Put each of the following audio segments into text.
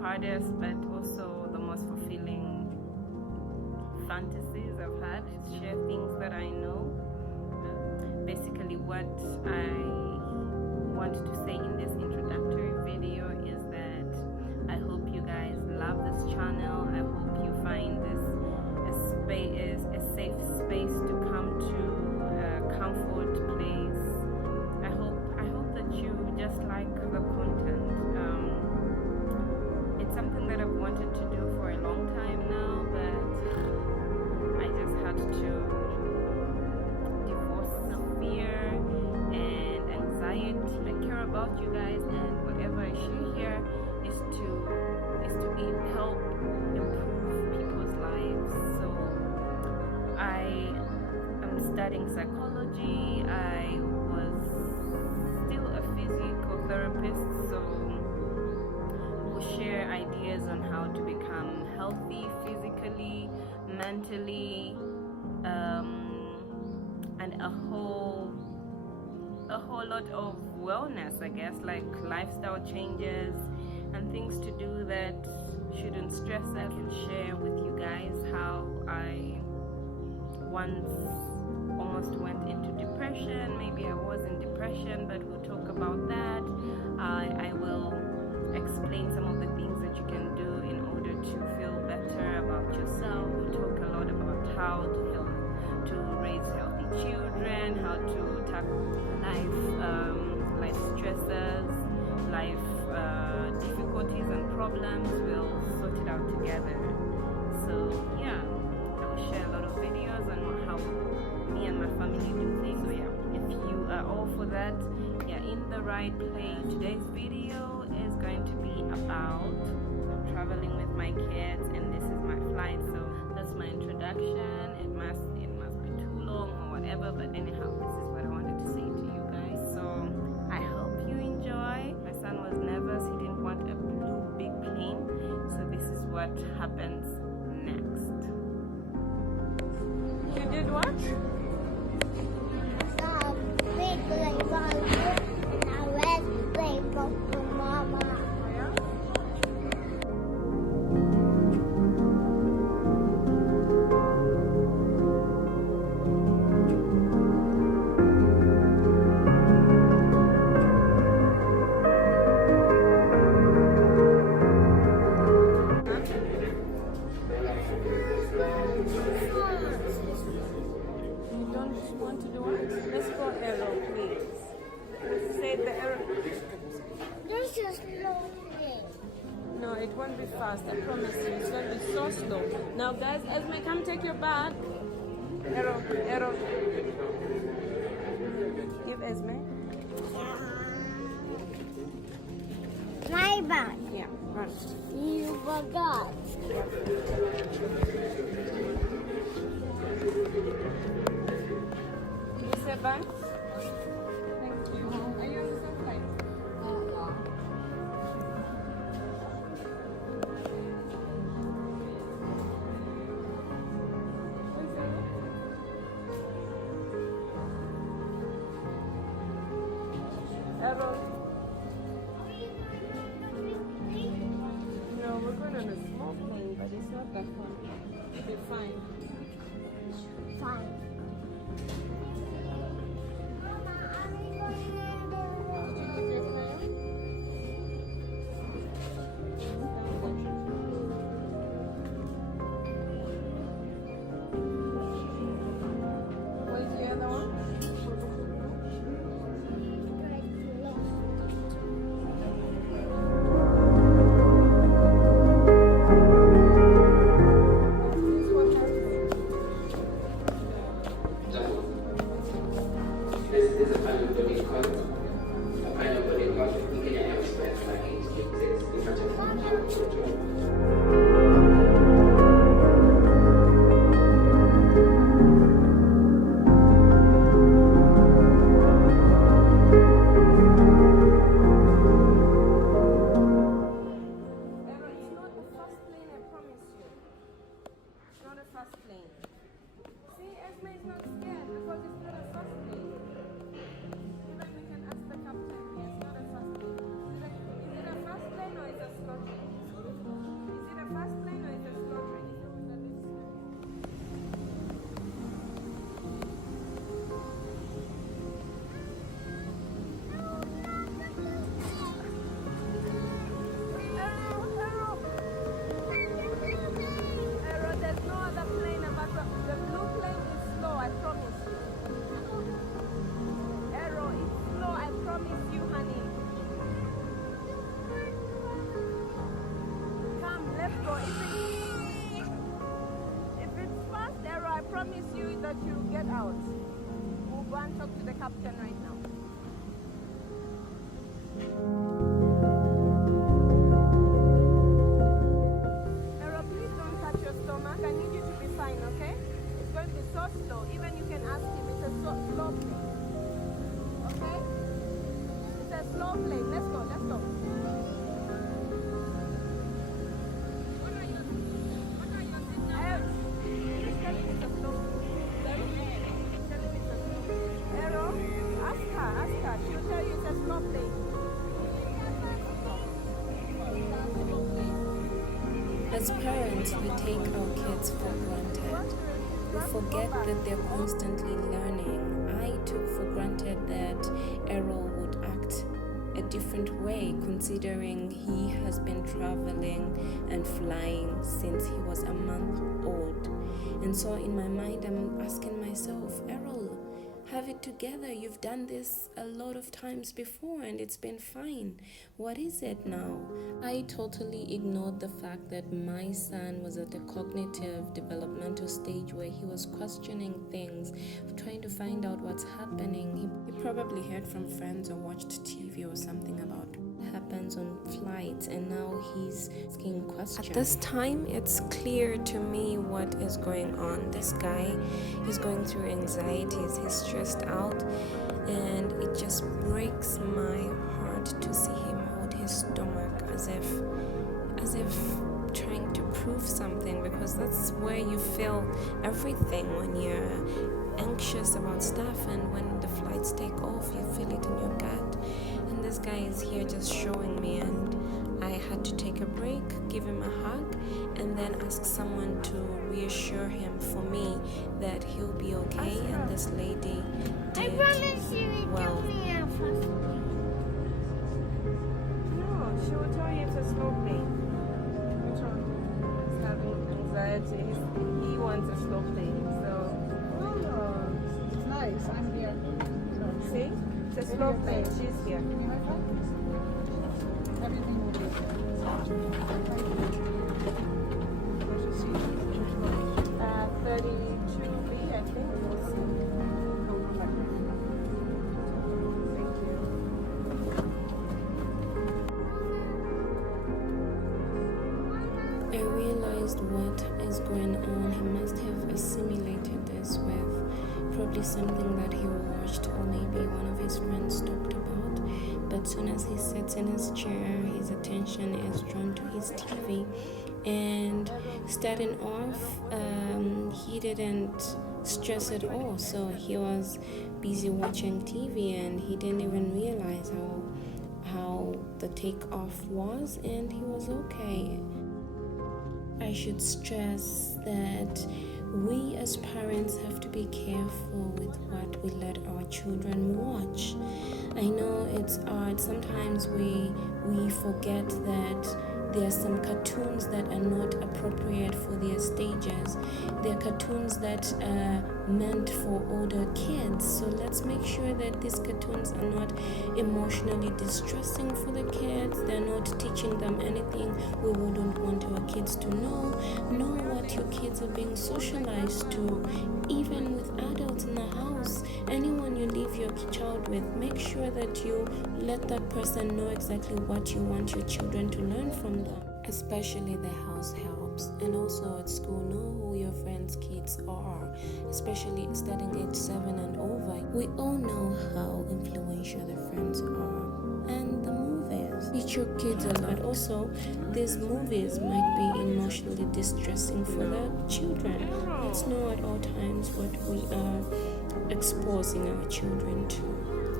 hardest but also the most fulfilling fantasies I've had is share things that I know. Basically what I want to say in this introductory video is that I hope you guys love this channel. I hope you find this a safe space to come to, a comfort place. I hope that you just like the content. It's something that I've wanted to do for a long time now, but I just had to divorce some fear and anxiety. I care about you guys, and whatever I share here is to help improve people's lives. So I am studying psychology. I was still a physical therapist, so we'll share ideas on how to become healthy physically, mentally, and a whole lot of wellness, I guess, like lifestyle changes and things to do that shouldn't stress. I can share with you guys how I once almost went into depression. Maybe I was in depression, but we'll talk about that. I will explain some of the things that you can do in order to feel better about yourself. We'll talk a lot about how to raise healthy children, how to tackle life stresses, life difficulties and problems. We'll sort it out together. So yeah, I will share a lot of videos on how me and my family do things. So yeah, if you are all for that, you're in the right place. Today's video is going to be about traveling with my kids, and this is my flight. So that's my introduction. It must be too long or whatever, but anyhow, this is what I wanted to say to you guys. So I hope you enjoy. My son was nervous. He didn't want a blue big plane, so this is what happens next. You did what? No, it won't be fast, I promise you. It's going to be so slow. Now guys, Esme, come take your bag. Arrow. Give Esme. My bag. Yeah, run. You forgot. Did you say bye? Thank you. Are you on the same flight? Arrow. No, we're going on a small plane, but it's not that fun. It'll be fine. Fine. Where's the other one? that you get out. We'll go and talk to the captain right now. Pero please don't touch your stomach. I need you to be fine, okay? It's going to be so slow. Even you can ask him. It's a slow plane. Okay? It's a slow plane. Let's go. Let's go. She'll tell you it's a slow plane. As parents, we take our kids for granted. We forget that they're constantly learning. I took for granted that Errol would act a different way, considering he has been traveling and flying since he was a month old. And so in my mind, I'm asking myself, Errol, have it together. You've done this a lot of times before and it's been fine. What is it now? I totally ignored the fact that my son was at a cognitive developmental stage where he was questioning things, trying to find out what's happening. He probably heard from friends or watched TV or something about what happens on flights, and now he's asking questions. At this time, it's clear to me what is going on. This guy is going through anxieties. He's stressed out, and it just breaks my heart to see him hold his stomach as if trying to prove something, because that's where you feel everything when you're anxious about stuff, and when the flights take off you feel it in your gut. And this guy is here just showing me, and I had to take a break, give him a hug, and then ask someone to reassure him for me that he'll be okay. And this lady did well. No, she will tell you it's a slow plane. Which one? He's having anxiety. He wants a slow plane, so. Oh, it's nice. I'm here. See? It's a slow plane. She's here. Everything will be. Where's your seat? 32B, I think. We'll see. Thank you. I realized what is going on. He must have assimilated this with probably something that he watched, or maybe one of his friends talked about. But soon as he sits in his chair, his attention is drawn to his TV. And starting off, he didn't stress at all. So he was busy watching TV, and he didn't even realize how the takeoff was, and he was okay. I should stress that we as parents have to be careful with what we let our children watch. I know it's hard. Sometimes we forget that there are some cartoons that are not appropriate for their stages. There are cartoons that are meant for older kids. So let's make sure that these cartoons are not emotionally distressing for the kids. They're not teaching them anything we wouldn't want our kids to know. Know what your kids are being socialized to, even with adults in the house. Anyone you leave your child with, make sure that you let that person know exactly what you want your children to learn from them. Especially the house helps. And also at school, know who your friends' kids are, especially starting age 7 and over. We all know how influential the friends are. And the movies teach your kids a lot. But also, these movies might be emotionally distressing for the children. Let's know at all times what we are exposing our children to.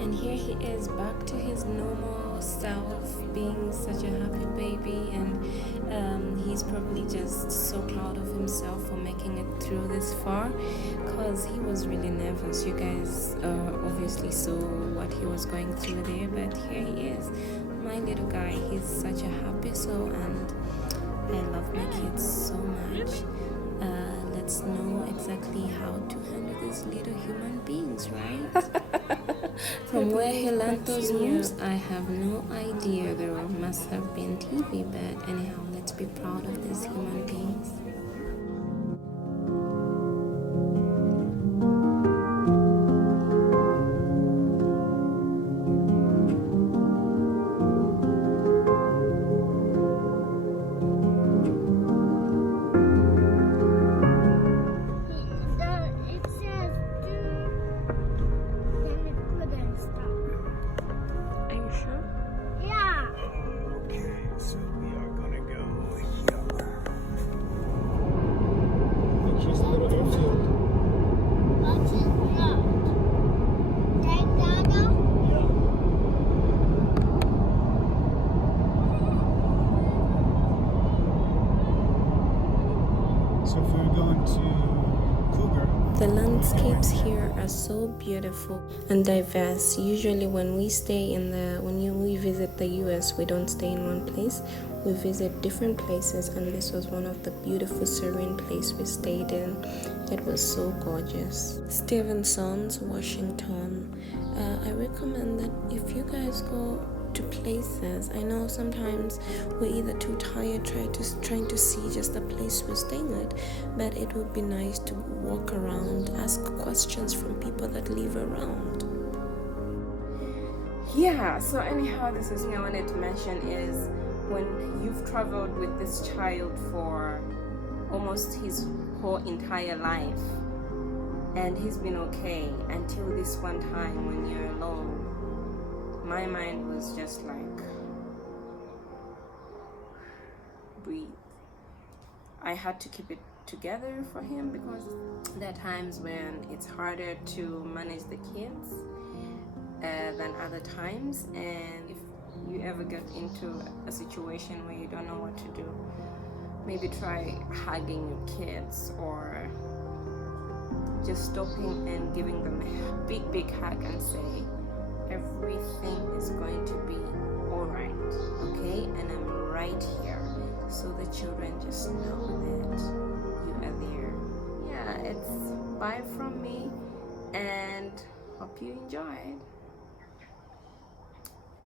And here he is, back to his normal self, being such a happy baby, and he's probably just so proud of himself for making it through this far, because he was really nervous. You guys obviously saw what he was going through there, but here he is, my little guy. He's such a happy soul, and I love my kids so much. Let's know exactly how to handle these little human beings, right? From where he learned those moves, I have no idea. There must have been TV, but anyhow, let's be proud of these human beings. So if we're going to Cougar, The landscapes here are so beautiful and diverse. Usually when we visit the US, we don't stay in one place. We visit different places, and this was one of the beautiful serene places we stayed in. It was so gorgeous. Stevenson's, Washington. I recommend that if you guys go to places, I know sometimes we're either too tired trying to see just the place we're staying at, but it would be nice to walk around, ask questions from people that live around. Yeah, so anyhow, this is what I wanted to mention is when you've traveled with this child for almost his whole entire life and he's been okay until this one time when you're alone, my mind was just like, breathe. I had to keep it together for him because there are times when it's harder to manage the kids than other times, and if you ever get into a situation where you don't know what to do, maybe try hugging your kids or just stopping and giving them a big hug and say, everything is going to be all right, okay? And I'm right here. So the children just know that you are there. Yeah, it's bye from me, and hope you enjoyed.